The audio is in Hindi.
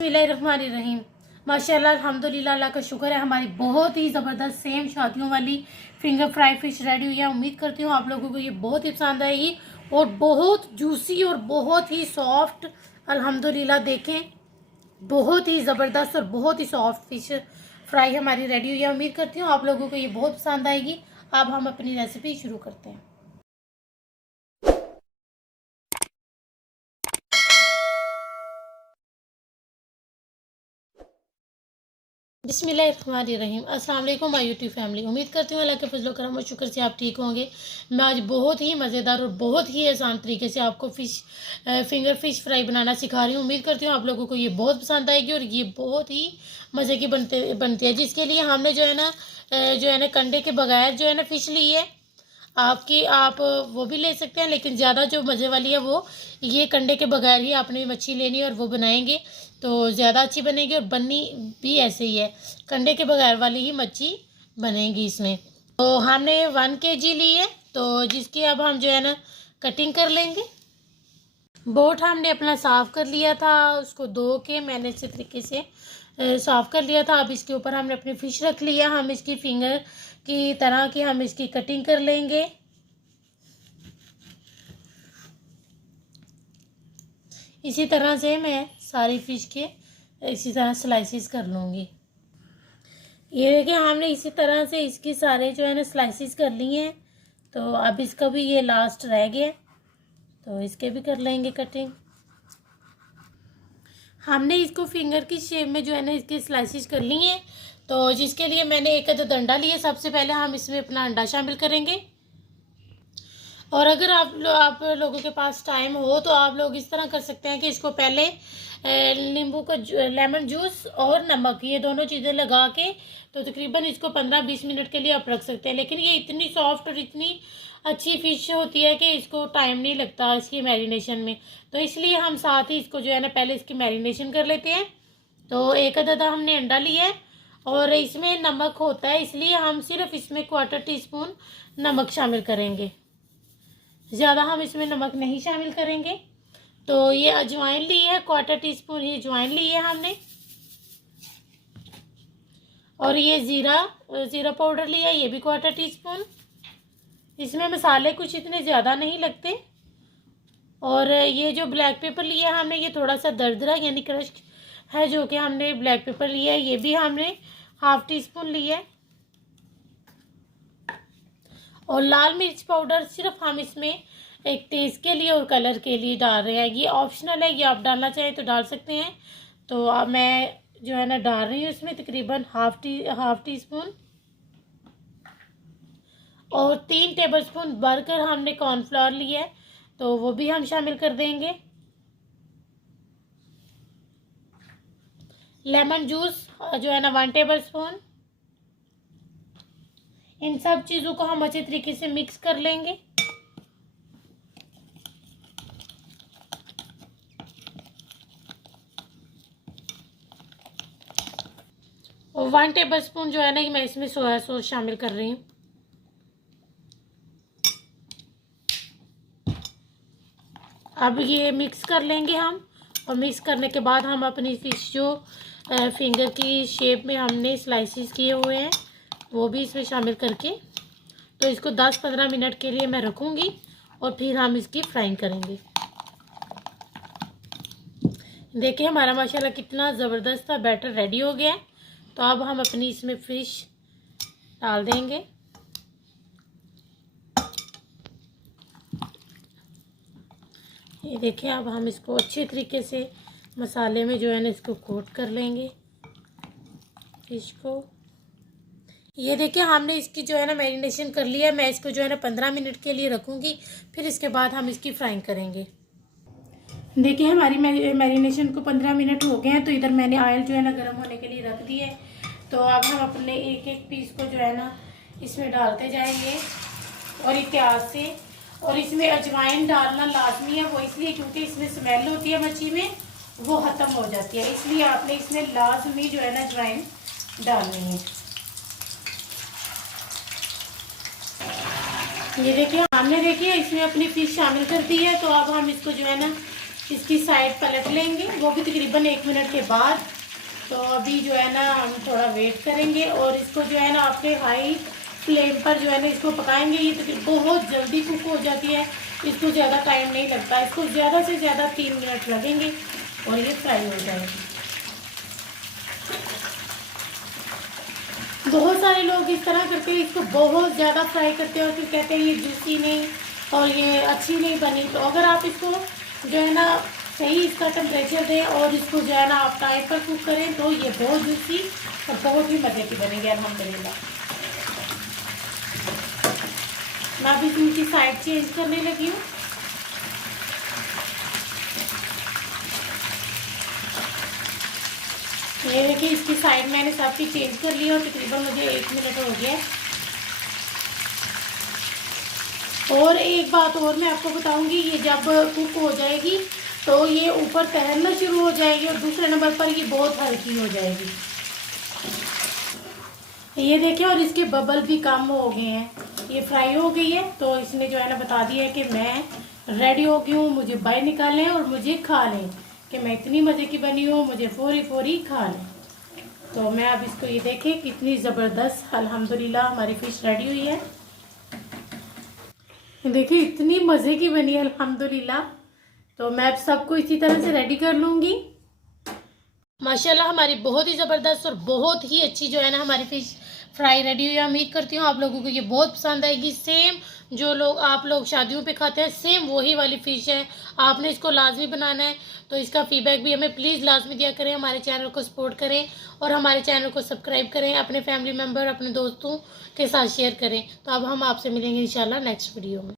बिस्मिल्लाहिर्रहमानिर्रहीम। माशाल्लाह अल्हम्दुलिल्लाह, अल्लाह का शुक्र है, हमारी बहुत ही ज़बरदस्त सेम शादियों वाली फिंगर फ्राई फ़िश रेडी हुई है। उम्मीद करती हूँ आप लोगों को ये बहुत ही पसंद आएगी और बहुत जूसी और बहुत ही सॉफ्ट। अल्हम्दुलिल्लाह देखें, बहुत ही ज़बरदस्त और बहुत ही सॉफ्ट फ़िश फ्राई हमारी रेडी हुई है। उम्मीद करती हूँ आप लोगों को ये बहुत पसंद आएगी। अब हम अपनी रेसिपी शुरू करते हैं। बिस्मिल्लाहिर्रहमानिर्रहीम। अस्सलाम वालेकुम माय यूट्यूब फैमिली। उम्मीद करती हूँ अल्लाह के फजल करम और शुक्र से आप ठीक होंगे। मैं आज बहुत ही मज़ेदार और बहुत ही आसान तरीके से आपको फिंगर फ़िश फ्राई बनाना सिखा रही हूँ। उम्मीद करती हूँ आप लोगों को ये बहुत पसंद आएगी और ये बहुत ही मज़े की बनती है। जिसके लिए हमने जो है ना कंडे के बगैर जो है ना फ़िश ली है। आप वो भी ले सकते हैं, लेकिन ज़्यादा जो मज़े वाली है वो ये कंडे के बगैर ही आपने मच्छी लेनी है और वो बनाएंगे तो ज़्यादा अच्छी बनेगी और बननी भी ऐसे ही है। कंडे के बगैर वाली ही मच्छी बनेगी इसमें। तो हमने 1 kg ली है, तो जिसकी अब हम जो है ना कटिंग कर लेंगे। बोट हमने अपना साफ़ कर लिया था, उसको धो के मैंने अच्छे तरीके से साफ़ कर लिया था। अब इसके ऊपर हमने अपनी फ़िश रख लिया। हम इसकी फिंगर की तरह की हम इसकी कटिंग कर लेंगे। इसी तरह से मैं सारी फ़िश के इसी तरह स्लाइसिस कर लूँगी। ये देखिए, हमने इसी तरह से इसकी सारे जो है ना स्लाइसिस कर लिए हैं। तो अब इसका भी ये लास्ट रह गया, तो इसके भी कर लेंगे कटिंग। हमने इसको फिंगर की शेप में जो है ना इसके स्लाइसिस कर लिए हैं। तो जिसके लिए मैंने एक आधा अंडा लिया। सबसे पहले हम इसमें अपना अंडा शामिल करेंगे। और अगर आप लोगों के पास टाइम हो तो आप लोग इस तरह कर सकते हैं कि इसको पहले नींबू का लेमन जूस और नमक, ये दोनों चीज़ें लगा के तो तकरीबन इसको 15-20 मिनट के लिए आप रख सकते हैं। लेकिन ये इतनी सॉफ्ट और इतनी अच्छी फ़िश होती है कि इसको टाइम नहीं लगता इसकी मैरिनेशन में। तो इसलिए हम साथ ही इसको जो है ना पहले इसकी मैरिनेशन कर लेते हैं। तो एक आधा हमने अंडा लिया है और इसमें नमक होता है, इसलिए हम सिर्फ इसमें 1/4 टीस्पून नमक शामिल करेंगे। ज़्यादा हम इसमें नमक नहीं शामिल करेंगे। तो ये अजवाइन ली है, 1/4 टीस्पून ही अजवाइन ली है हमने। और ये ज़ीरा पाउडर लिया है, ये भी 1/4 टीस्पून। इसमें मसाले कुछ इतने ज़्यादा नहीं लगते। और ये जो ब्लैक पेपर लिया है हमने, ये थोड़ा सा दरदरा यानी क्रश्ड है, जो कि हमने ब्लैक पेपर लिया है, ये भी हमने 1/2 टीस्पून लिया है। और लाल मिर्च पाउडर सिर्फ हम इसमें एक टेस्ट के लिए और कलर के लिए डाल रहे हैं। ये ऑप्शनल है, ये आप डालना चाहें तो डाल सकते हैं। तो अब मैं जो है ना डाल रही हूँ इसमें तकरीबन 1/2 टीस्पून। और 3 टेबलस्पून भरकर हमने कॉर्नफ्लोर लिया है, तो वो भी हम शामिल कर देंगे। लेमन जूस जो है ना 1 टेबलस्पून। इन सब चीज़ों को हम अच्छे तरीके से मिक्स कर लेंगे। और 1 टेबलस्पून जो है ना मैं इसमें सोया सॉस शामिल कर रही हूँ। अब ये मिक्स कर लेंगे हम। और मिक्स करने के बाद हम अपनी फिश जो फिंगर की शेप में हमने स्लाइसिस किए हुए हैं वो भी इसमें शामिल करके तो इसको 10-15 मिनट के लिए मैं रखूँगी और फिर हम इसकी फ्राइंग करेंगे। देखिए हमारा माशाल्लाह कितना ज़बरदस्त सा बैटर रेडी हो गया है। तो अब हम अपनी इसमें फ़िश डाल देंगे। ये देखिए, अब हम इसको अच्छे तरीके से मसाले में जो है ना इसको कोट कर लेंगे फ़िश को। ये देखिए, हमने इसकी जो है ना मैरिनेशन कर लिया है। मैं इसको जो है ना 15 मिनट के लिए रखूँगी, फिर इसके बाद हम इसकी फ्राइंग करेंगे। देखिए हमारी मैरिनेशन को 15 मिनट हो गए हैं। तो इधर मैंने ऑयल जो है ना गर्म होने के लिए रख दिया है। तो अब हम अपने एक एक पीस को जो है ना इसमें डालते जाएंगे और एहतियात से। और इसमें अजवाइन डालना लाजमी है, वो इसलिए क्योंकि इसमें स्मेल होती है मच्छी में, वो ख़त्म हो जाती है, इसलिए आपने इसमें लाजमी जो है ना अजवाइन डालनी है। ये देखिए, हमने इसमें अपनी फ़िश शामिल कर दी है। तो अब हम इसको जो है ना इसकी साइड पलट लेंगे, वो भी तकरीबन 1 मिनट के बाद। तो अभी जो है ना हम थोड़ा वेट करेंगे और इसको जो है ना आपके हाई फ्लेम पर जो है ना इसको पकाएंगे। ये तकरीबन बहुत जल्दी कुक हो जाती है, इसको ज़्यादा टाइम नहीं लगता, इसको ज़्यादा से ज़्यादा 3 मिनट लगेंगे और ये फ्राई हो जाएगी। बहुत सारे लोग इस तरह करके इसको बहुत ज़्यादा फ्राई करते हैं और फिर कहते हैं ये जूसी नहीं और ये अच्छी नहीं बनी। तो अगर आप इसको जो है ना सही इसका टेम्परेचर दें और इसको जो है ना आप टाइम पर कुक करें तो ये बहुत जूसी और बहुत ही मज़े की बनेगी अल्हम्दुलिल्लाह। मैं अभी इनकी साइड चेंज करने लगी हूँ। ये देखिए इसकी साइड मैंने सबकी चेंज कर ली और तकरीबन मुझे 1 मिनट हो गया। और एक बात और मैं आपको बताऊंगी, ये जब कुक हो जाएगी तो ये ऊपर तैरना शुरू हो जाएगी और दूसरे नंबर पर ये बहुत हल्की हो जाएगी। ये देखिए और इसके बबल भी कम हो गए हैं, ये फ्राई हो गई है। तो इसने जो है ना बता दिया है कि मैं रेडी हो गई हूँ, मुझे बाहर निकालें और मुझे खा लें, कि मैं इतनी मज़े की बनी हूँ, मुझे फौरी फौरी खा लें। तो मैं अब इसको ये देखें कितनी ज़बरदस्त अल्हम्दुलिल्लाह हमारी फ़िश रेडी हुई है। देखिए इतनी मज़े की बनी है अल्हम्दुलिल्लाह। तो मैं अब सबको इसी तरह से रेडी कर लूँगी। माशाल्लाह हमारी बहुत ही ज़बरदस्त और बहुत ही अच्छी जो है ना हमारी फ़िश फ्राई रेडी हुई है। उम्मीद करती हूँ आप लोगों को ये बहुत पसंद आएगी। सेम जो लोग आप लोग शादियों पे खाते हैं सेम वही वाली फ़िश है, आपने इसको लाजमी बनाना है। तो इसका फीडबैक भी हमें प्लीज़ लाजमी दिया करें, हमारे चैनल को सपोर्ट करें और हमारे चैनल को सब्सक्राइब करें, अपने फैमिली मेम्बर अपने दोस्तों के साथ शेयर करें। तो अब हम आपसे मिलेंगे इंशाल्लाह नेक्स्ट वीडियो में।